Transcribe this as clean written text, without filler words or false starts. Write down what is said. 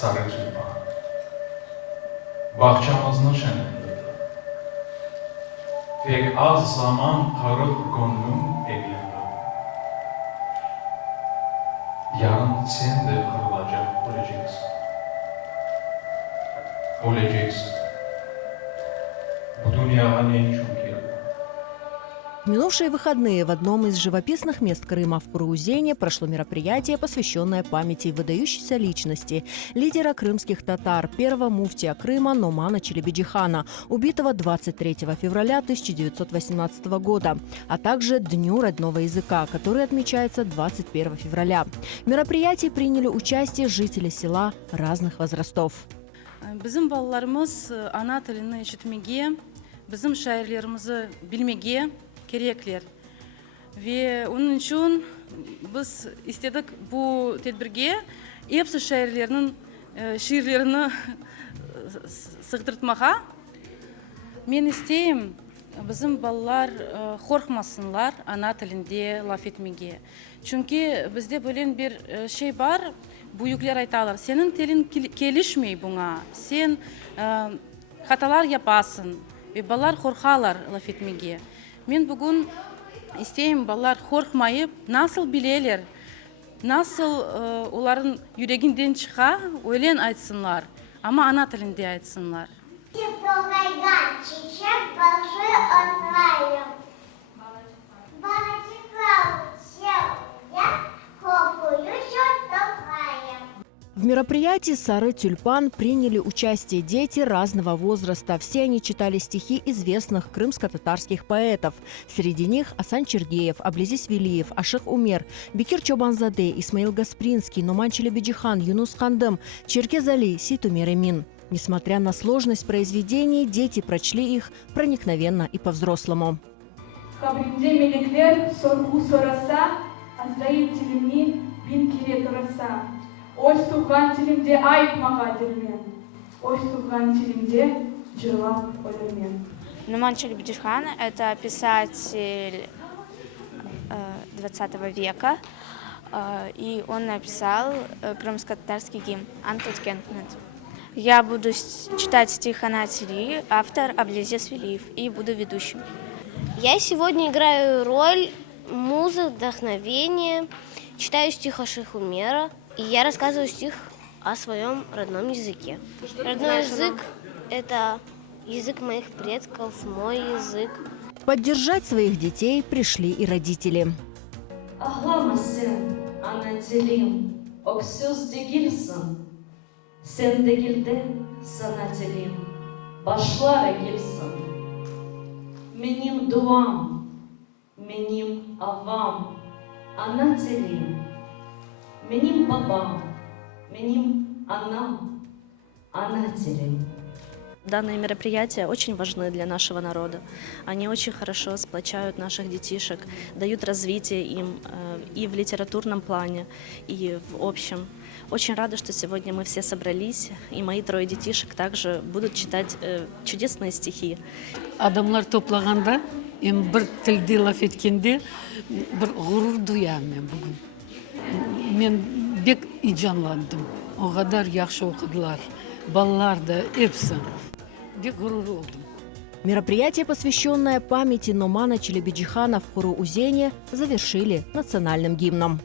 Sarı Tülpan. Bahçamızın şenlikleri. Pek az zaman karıp gönlüm eğlendi. Yarın sen de kırılacak öleceksin. Öleceksin. Bu dünyanın en çok yeri. В минувшие выходные в одном из живописных мест Крыма в Куруузене прошло мероприятие, посвященное памяти выдающейся личности, лидера крымских татар, первого муфтия Крыма Номана Челебиджихана, убитого 23 февраля 1918 года, а также Дню родного языка, который отмечается 21 февраля. В мероприятии приняли участие жители села разных возрастов. Bizim балаларımız ana tilini işitmege, bizim şairlerimizi bilmege gerekler. Ve onun için biz istedik bu tedbirge hepsi şairlerinin şiirlerini sığdırtmağa. Men isteyim bizim balalar korkmasınlar ana tilinde laf etmege. Çünkü bizde böyle bir şey var. Büyükler aytalar, senin tilin gelişmey buna, sen hatalar yapasın ve balalar korkarlar laf etmege. Men bugün isteyim balalar korkmayıp nasıl bileler, nasıl onların yüreğinden çıka öyle aytsınlar ama ana tilinde aytsınlar. В мероприятии «Сары Тюльпан» приняли участие дети разного возраста. Все они читали стихи известных крымско-татарских поэтов. Среди них Асан Чергеев, Аблизис Велиев, Аших Умер, Бекир Чобанзаде, Исмаил Гаспринский, Номан Челебиджихан, Юнус Хандым, Черкез Али, Ситумер Эмин. Несмотря на сложность произведений, дети прочли их проникновенно и по-взрослому. Kabrimde melekler sorgu sorasa, Azrail tilimni bin kere torasa. Oş tuğan tilimde ayıpmağa dirmen. Oş tuğan tilimde cevap ölürmen. Номан Челебиджихан – это писатель 20 века, и он написал крымско-татарский гимн «Антот Кентмент». Я буду читать стих Анатолий, автор Аблизис Велиев, и буду ведущим. Я сегодня играю роль музы, вдохновения, читаю стих Аших Умера, и я рассказываю стих о своем родном языке. Родной язык – это язык моих предков, мой язык. Поддержать своих детей пришли и родители. Ağlama sen, ana dilim, öksüz değilsin. Sen değil de sana dilim, başlara gelsin. Benim duam, benim avam, ana dilim. Benim babam, benim anam, ana dilim. Данные мероприятия очень важны для нашего народа. Они очень хорошо сплочают наших детишек, дают развитие им и в литературном плане, и в общем. Очень рада, что сегодня мы все собрались, и мои трое детишек также будут читать чудесные стихи. Adamlar toplaganda, bir tilde laf etkende bir gurur duyarım ben bugün. Men bek icanlandım. O kadar yaxşı okudular. Ballar da hepsi. Bek gurur oldum. Мероприятие, посвященное памяти Номана Челебиджихана в Куруузене, завершили национальным гимном.